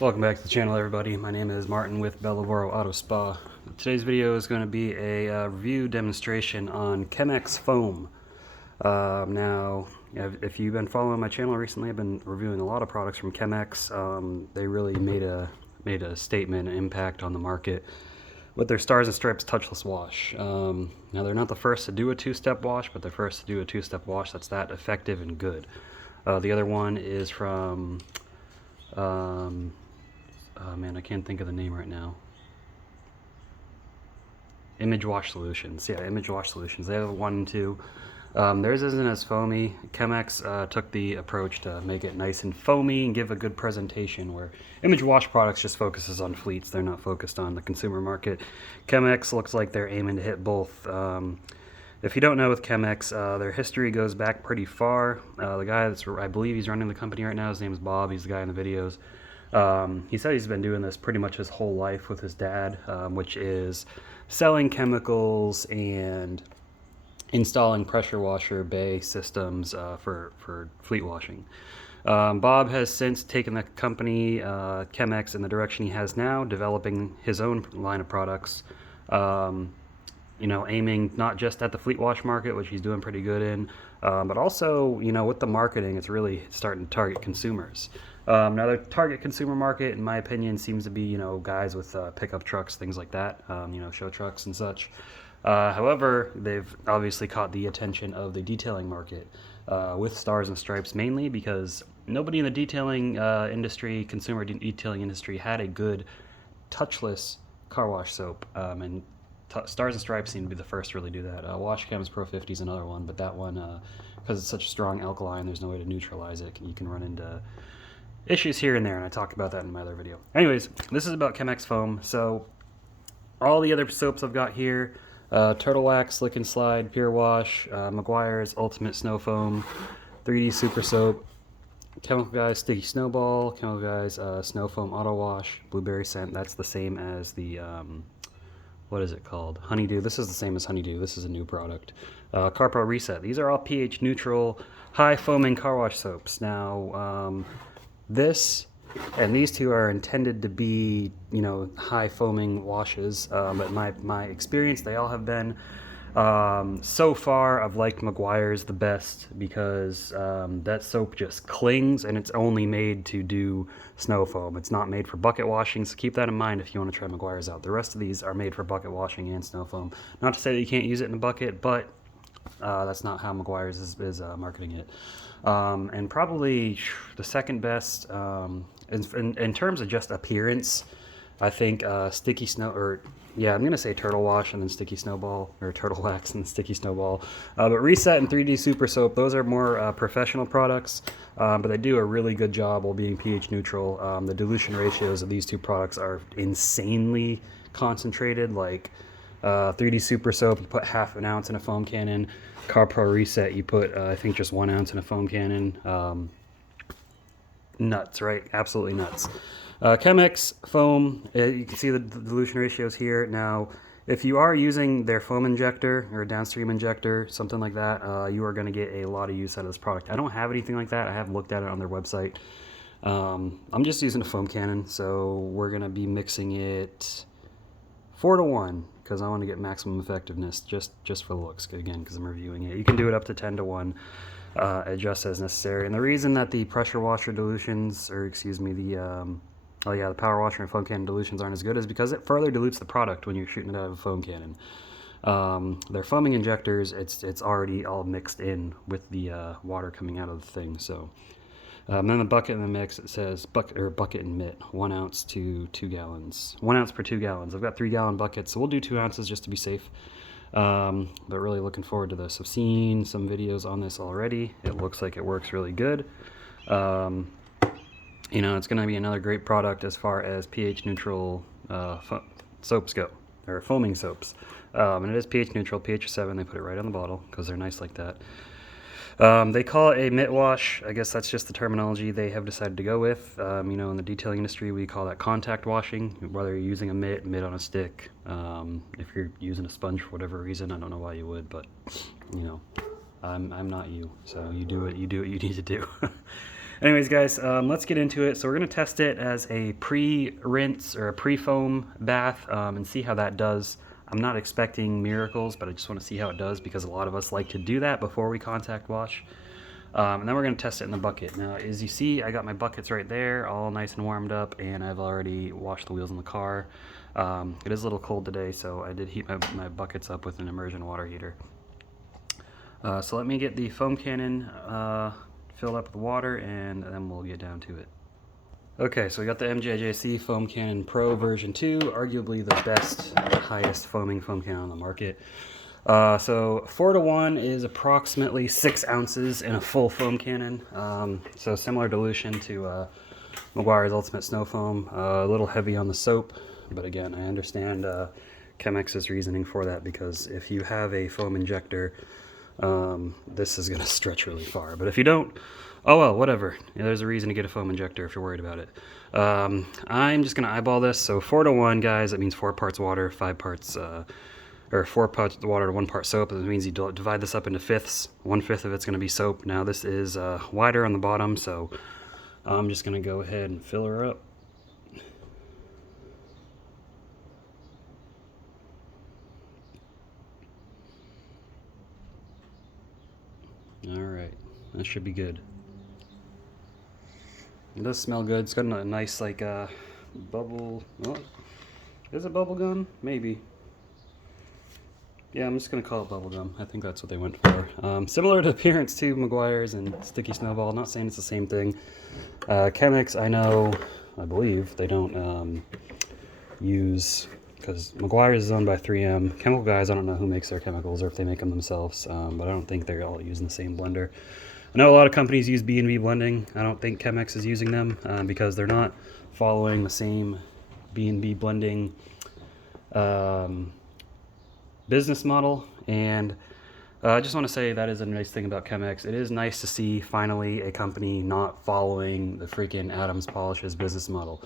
Welcome back to the channel, everybody. My name is Martin with Bellavoro Auto Spa. Today's video is going to be a review demonstration on Chem-X foam. Now, if you've been following my channel recently, I've been reviewing a lot of products from Chem-X. They really made a statement, an impact on the market with their Stars and Stripes touchless wash. Now, they're not the first to do a two-step wash, but they're first to do a two-step wash that's that effective and good. The other one is from oh man, I can't think of the name right now. Image Wash Solutions. Yeah, Image Wash Solutions. They have 1 and 2. Theirs isn't as foamy. Chem-X took the approach to make it nice and foamy and give a good presentation, where Image Wash Products just focuses on fleets. They're not focused on the consumer market. Chem-X looks like they're aiming to hit both. If you don't know, with Chem-X, their history goes back pretty far. The guy I believe he's running the company right now, his name is Bob. He's the guy in the videos. He said he's been doing this pretty much his whole life with his dad, which is selling chemicals and installing pressure washer bay systems for fleet washing. Bob has since taken the company, Chem-X, in the direction he has now, developing his own line of products, aiming not just at the fleet wash market, which he's doing pretty good in, but also, with the marketing, it's really starting to target consumers. Now, the target consumer market, in my opinion, seems to be, guys with pickup trucks, things like that, show trucks and such. However, they've obviously caught the attention of the detailing market with Stars and Stripes, mainly because nobody in the detailing industry, consumer detailing industry, had a good touchless car wash soap, and Stars and Stripes seem to be the first to really do that. WashChem's Pro 50 is another one, but that one, because it's such a strong alkaline, there's no way to neutralize it. You can run into issues here and there, and I talked about that in my other video. Anyways, this is about Chem-X foam. So all the other soaps I've got here, Turtle Wax, Slick and Slide, Pure Wash, Meguiar's Ultimate Snow Foam, 3D Super Soap, Chemical Guys Sticky Snowball, Chemical Guys Snow Foam Auto Wash, Blueberry Scent. That's the same as the what is it called? Honeydew. This is the same as Honeydew. This is a new product. Car Pro Reset. These are all pH neutral, high foaming car wash soaps. Now, this and these two are intended to be, high foaming washes, but my experience, they all have been, so far I've liked Meguiar's the best, because that soap just clings, and it's only made to do snow foam. It's not made for bucket washing, so keep that in mind if you want to try Meguiar's out. The rest of these are made for bucket washing and snow foam. Not to say that you can't use it in a bucket, but that's not how Meguiar's is marketing it. And probably the second best, in terms of just appearance, I think Sticky Snow, I'm going to say Turtle Wash and then Sticky Snowball, or Turtle Wax and Sticky Snowball. But Reset and 3D Super Soap, those are more professional products, but they do a really good job while being pH neutral. The dilution ratios of these two products are insanely concentrated. Like 3D Super Soap, you put half an ounce in a foam cannon. Car Pro Reset, you put, I think, just 1 ounce in a foam cannon. Nuts, right? Absolutely nuts. Chem-X foam, you can see the dilution ratios here. Now, if you are using their foam injector or a downstream injector, something like that, you are going to get a lot of use out of this product. I don't have anything like that. I have looked at it on their website. I'm just using a foam cannon, so we're going to be mixing it 4-to-1, because I want to get maximum effectiveness just for the looks, again, because I'm reviewing it. You can do it up to 10-to-1. Adjust as necessary. And the reason that the pressure washer dilutions, or excuse me, the power washer and foam cannon dilutions aren't as good is because it further dilutes the product when you're shooting it out of a foam cannon. Their foaming injectors, it's already all mixed in with the water coming out of the thing. So then the bucket in the mix, it says bucket and mitt, 1 ounce to 2 gallons. 1 ounce per 2 gallons. I've got 3-gallon buckets, so we'll do 2 ounces just to be safe. But really looking forward to this. I've seen some videos on this already. It looks like it works really good. It's going to be another great product as far as pH neutral soaps go, or foaming soaps. And it is pH neutral, pH 7. They put it right on the bottle because they're nice like that. They call it a mitt wash. I guess that's just the terminology they have decided to go with. In the detailing industry, we call that contact washing, whether you're using a mitt on a stick. If you're using a sponge for whatever reason, I don't know why you would, but, I'm not you. So you do what you need to do. Anyways, guys, let's get into it. So we're going to test it as a pre-rinse or a pre-foam bath and see how that does. I'm not expecting miracles, but I just want to see how it does because a lot of us like to do that before we contact wash. And then we're going to test it in the bucket. Now, as you see, I got my buckets right there, all nice and warmed up, and I've already washed the wheels in the car. It is a little cold today, so I did heat my buckets up with an immersion water heater. So let me get the foam cannon filled up with water, and then we'll get down to it. Okay, so we got the Mjjc Foam Cannon Pro version 2, arguably the best, highest foaming foam cannon on the market. So 4:1 is approximately 6 ounces in a full foam cannon. So similar dilution to Mjjc's Ultimate Snow Foam. A little heavy on the soap, but again, I understand Chem-X's reasoning for that, because if you have a foam injector, this is going to stretch really far. But if you don't, oh well, whatever. Yeah, there's a reason to get a foam injector if you're worried about it. I'm just going to eyeball this. So 4:1, guys, that means 4 parts water, 5 parts, or 4 parts water to 1 part soap. That means you divide this up into fifths. 1/5 of it's going to be soap. Now this is wider on the bottom, so I'm just going to go ahead and fill her up. Alright, that should be good. It does smell good. It's got a nice, like, bubble. Oh, is it bubble gum? Maybe. Yeah, I'm just going to call it bubble gum. I think that's what they went for. Similar to appearance to Mjjc's and Sticky Snowball. Not saying it's the same thing. Chem-X, I believe, they don't use, because Mjjc's is owned by 3M. Chemical Guys, I don't know who makes their chemicals or if they make them themselves, but I don't think they're all using the same blender. I know a lot of companies use B&B blending. I don't think Chem-X is using them because they're not following the same B&B blending business model. And I just want to say that is a nice thing about Chem-X. It is nice to see finally a company not following the freaking Adams Polishes business model.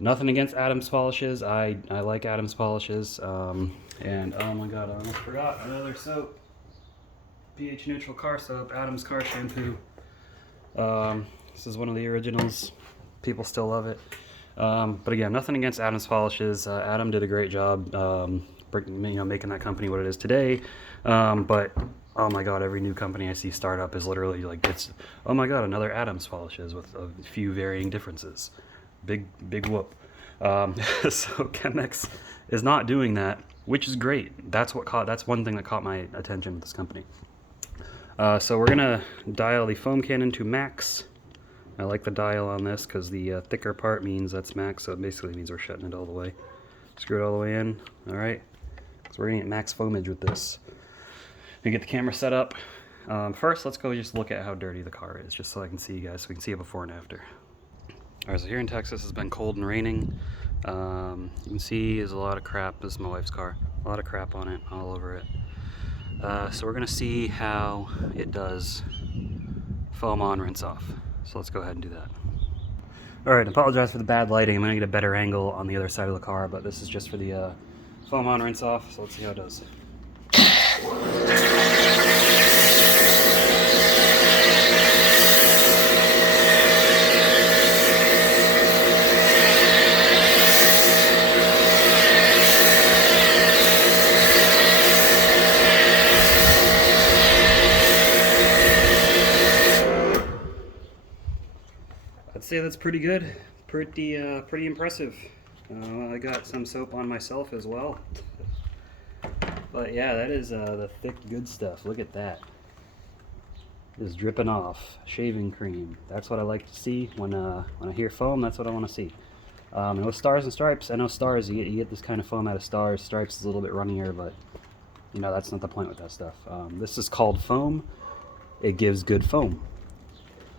Nothing against Adams Polishes. I like Adams Polishes. And oh my god, I almost forgot another soap. pH neutral car soap, Adams car shampoo. This is one of the originals. People still love it. But again, nothing against Adams Polishes. Adam did a great job, making that company what it is today. But oh my god, every new company I see start up is literally like, it's, oh my god, another Adams Polishes with a few varying differences. Big whoop. So Chem-X is not doing that, which is great. That's one thing that caught my attention with this company. So we're gonna dial the foam cannon to max. I like the dial on this because the thicker part means that's max, so it basically means we're shutting it all the way. Screw it all the way in. All right, so we're gonna get max foamage with this. We get the camera set up. First, let's go just look at how dirty the car is, just so I can see you guys, so we can see it before and after. All right, so here in Texas, it's been cold and raining. You can see there's a lot of crap. This is my wife's car. A lot of crap on it, all over it. So we're gonna see how it does foam on, rinse off. So let's go ahead and do that. All right, apologize for the bad lighting. I'm gonna get a better angle on the other side of the car, but this is just for the foam on, rinse off. So let's see how it does. I'd say that's pretty good, pretty impressive. I got some soap on myself as well. But yeah, that is the thick good stuff. Look at that. It's dripping off. Shaving cream. That's what I like to see when I hear foam. That's what I want to see. And with Stars and Stripes, I know Stars, you get this kind of foam out of Stars. Stripes is a little bit runnier, but that's not the point with that stuff. This is called foam. It gives good foam.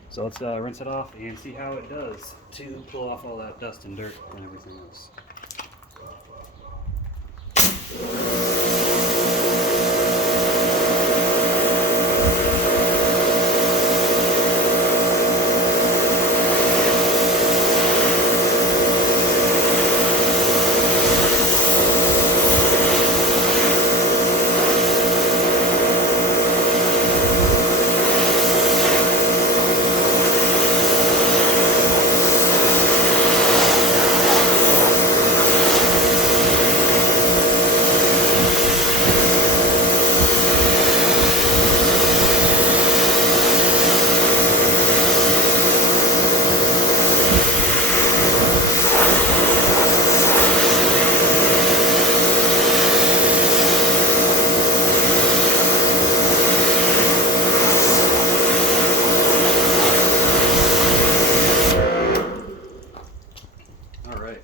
So let's rinse it off and see how it does to pull off all that dust and dirt and everything else. All right.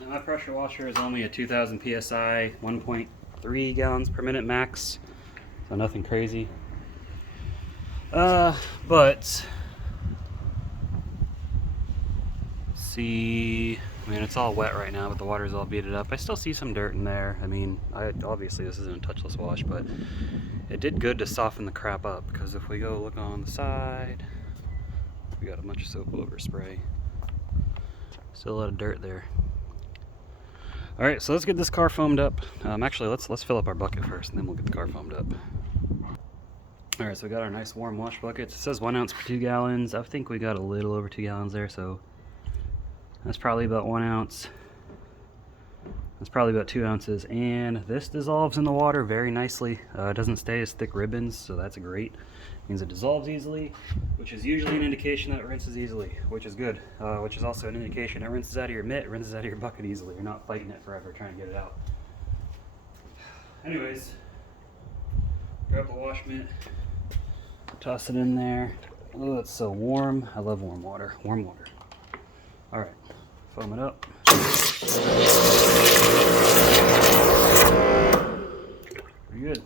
Now my pressure washer is only a 2000 psi, 1.3 gallons per minute max, so nothing crazy. But see, I mean, it's all wet right now, but the water's all beaded up. I still see some dirt in there. I mean, obviously this isn't a touchless wash, but it did good to soften the crap up, because if we go look on the side, we got a bunch of soap overspray. Still a lot of dirt there. All right, so let's get this car foamed up. Actually, let's fill up our bucket first, and then we'll get the car foamed up. All right, so we got our nice warm wash buckets. It says 1 ounce per 2 gallons. I think we got a little over 2 gallons there, so that's probably about 1 ounce. That's probably about 2 ounces, and this dissolves in the water very nicely. It doesn't stay as thick ribbons, so that's great. It means it dissolves easily, which is usually an indication that it rinses easily, which is good. Which is also an indication it rinses out of your mitt, rinses out of your bucket easily. You're not fighting it forever trying to get it out. Anyways, grab the wash mitt, toss it in there. Oh, it's so warm. I love warm water. Warm water. All right, foam it up. Pretty good.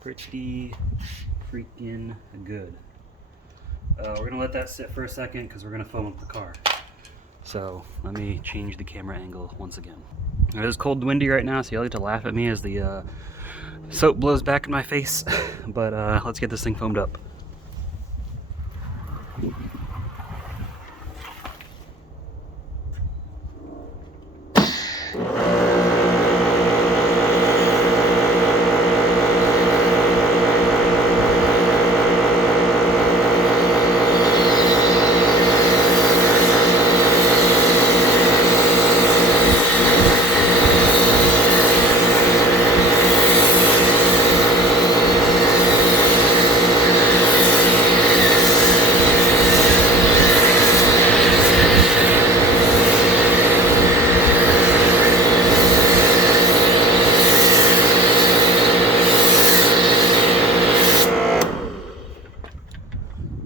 Pretty freaking good. We're gonna let that sit for a second because we're gonna foam up the car. So let me change the camera angle once again. It is cold and windy right now, so you'll have to laugh at me as the soap blows back in my face. But let's get this thing foamed up.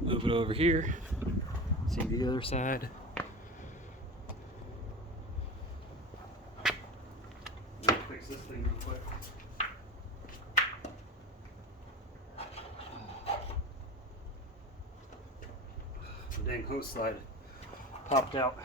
Move it over here. See the other side. Fix this thing real quick. The dang hose slide popped out.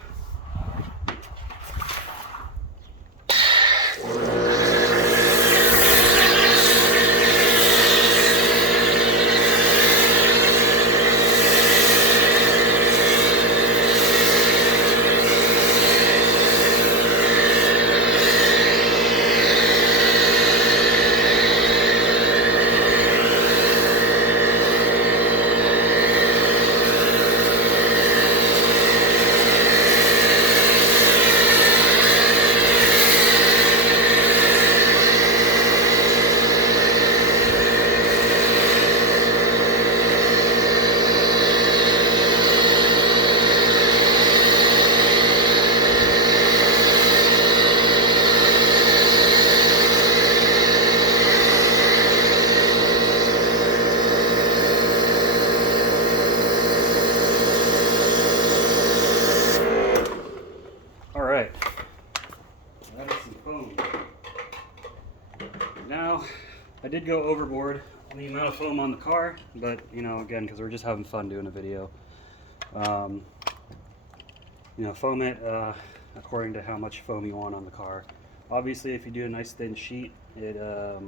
Now, I did go overboard on the amount of foam on the car, but you know, again, because we're just having fun doing a video. You know, foam it according to how much foam you want on the car. Obviously, if you do a nice thin sheet, a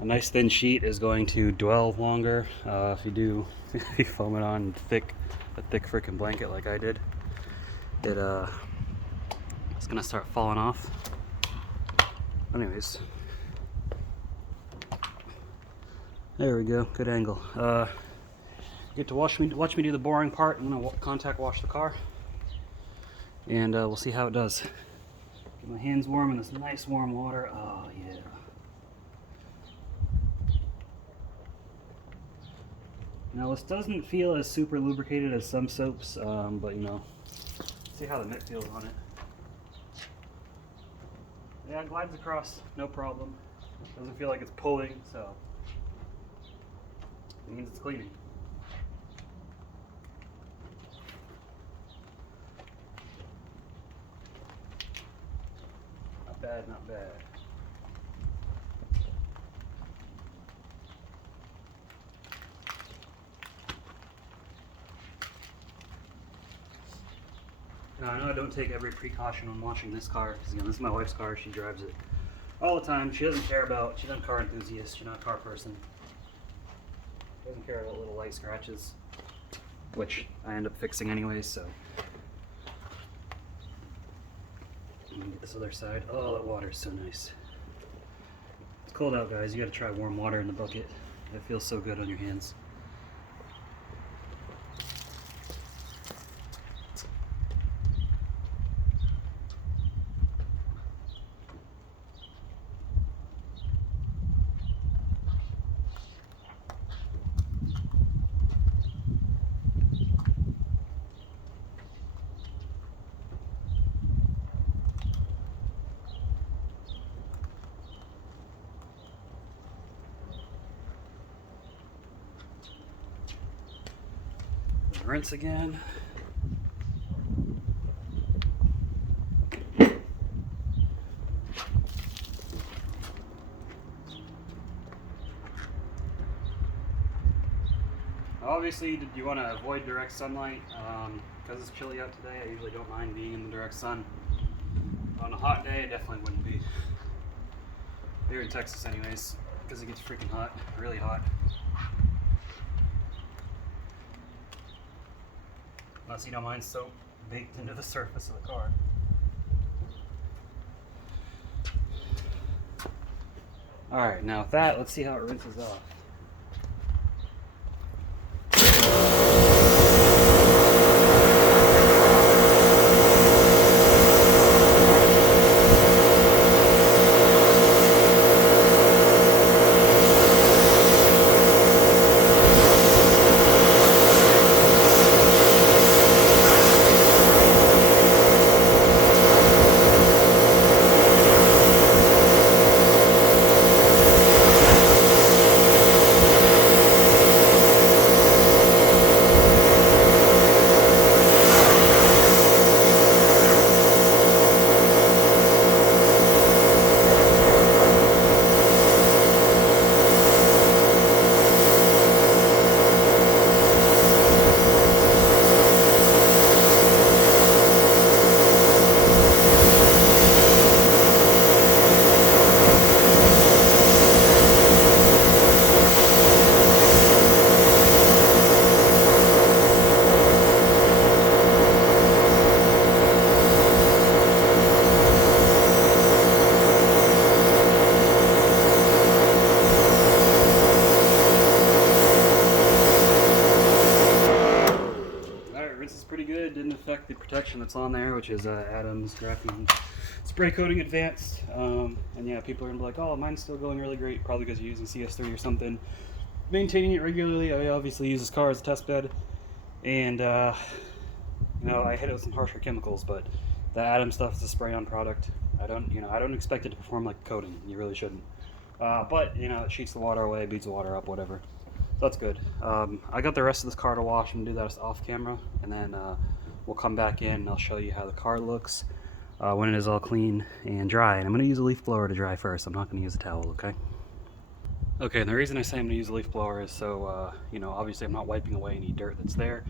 nice thin sheet is going to dwell longer. If you foam it on a thick freaking blanket like I did, it's gonna start falling off. Anyways, there we go. Good angle. Get to watch me do the boring part. I'm gonna contact wash the car, and we'll see how it does. Get my hands warm in this nice warm water. Oh yeah. Now this doesn't feel as super lubricated as some soaps, but you know, see how the mitt feels on it. Yeah, it glides across, no problem. Doesn't feel like it's pulling, so it means it's cleaning. bad, not bad. Now, I know I don't take every precaution when washing this car, because again, this is my wife's car. She drives it all the time. She doesn't care about, she's not a car enthusiast, she's not a car person. She doesn't care about little light scratches, which I end up fixing anyways, so. Let me get this other side. Oh, that water is so nice. It's cold out, guys. You gotta try warm water in the bucket. It feels so good on your hands. Rinse again. Obviously, you want to avoid direct sunlight because it's chilly out today. I usually don't mind being in the direct sun. On a hot day, it definitely wouldn't be. Here in Texas anyways, because it gets freaking hot, really hot. Unless you don't mind soap baked into the surface of the car. Alright, now with that, let's see how it rinses off. Didn't affect the protection that's on there, which is Adam's graphene spray coating advanced. And yeah, people are gonna be like, oh, mine's still going really great, probably because you're using CS3 or something. Maintaining it regularly. I obviously use this car as a test bed, and you know, I hit it with some harsher chemicals, but the Adam stuff is a spray-on product. I don't expect it to perform like coating. You really shouldn't. But you know, it sheets the water away, beats the water up, whatever. So that's good. I got the rest of this car to wash and do that off camera, and then we'll come back in and I'll show you how the car looks when it is all clean and dry. And I'm going to use a leaf blower to dry first. I'm not going to use a towel, okay? Okay, and the reason I say I'm going to use a leaf blower is so, you know, obviously I'm not wiping away any dirt that's there,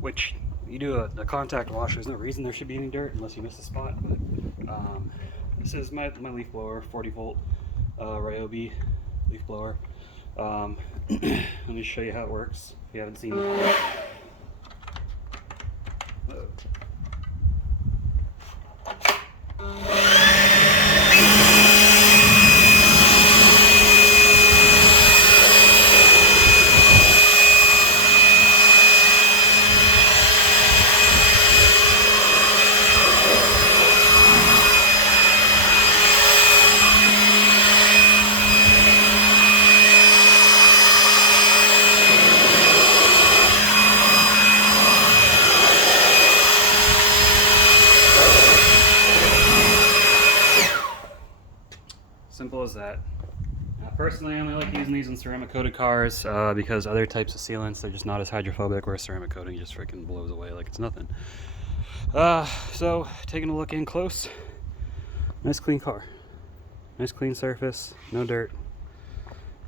which you do a contact wash, there's no reason there should be any dirt unless you miss a spot. But this is my leaf blower, 40 volt Ryobi leaf blower. Let me show you how it works if you haven't seen it before. Simple as that. Personally, I only like using these in ceramic coated cars because other types of sealants, they're just not as hydrophobic, where ceramic coating just freaking blows away like it's nothing. So, taking a look in close, nice clean car. Nice clean surface, no dirt.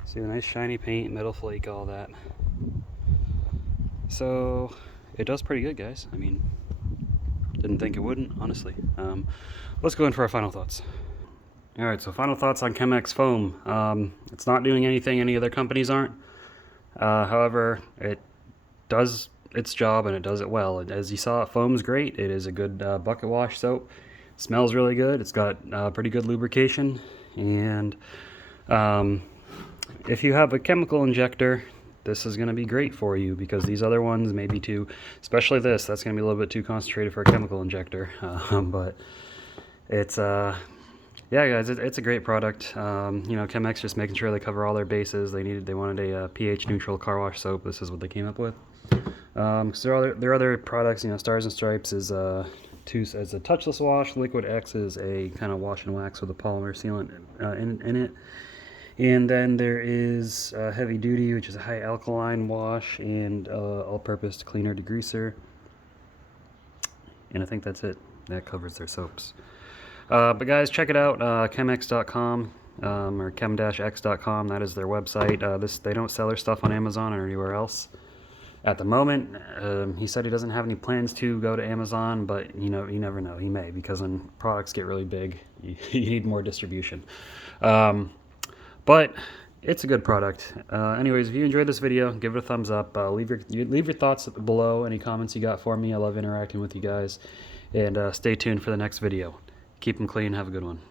See the nice shiny paint, metal flake, all that. So it does pretty good, guys. I mean, didn't think it wouldn't, honestly. Let's go in for our final thoughts. Alright, so final thoughts on Chem-X foam. It's not doing anything any other companies aren't. However, it does its job and it does it well. As you saw, foam's great. It is a good bucket wash soap. Smells really good. It's got pretty good lubrication. And if you have a chemical injector, this is going to be great for you, because these other ones may be too, especially this, that's going to be a little bit too concentrated for a chemical injector. But it's yeah, guys, it's a great product. You know, Chem-X just making sure they cover all their bases. They wanted a pH neutral car wash soap. This is what they came up with. Because there are other products. You know, Stars and Stripes is a touchless wash. Liquid X is a kind of wash and wax with a polymer sealant in it. And then there is Heavy Duty, which is a high alkaline wash, and all-purpose cleaner degreaser. And I think that's it. That covers their soaps. But guys, check it out, chemx.com or chem-x.com. That is their website. They don't sell their stuff on Amazon or anywhere else at the moment. He said he doesn't have any plans to go to Amazon, but you know, you never know. He may, because when products get really big, you need more distribution. But it's a good product. Anyways, if you enjoyed this video, give it a thumbs up. Leave your thoughts below, any comments you got for me. I love interacting with you guys. And stay tuned for the next video. Keep them clean. Have a good one.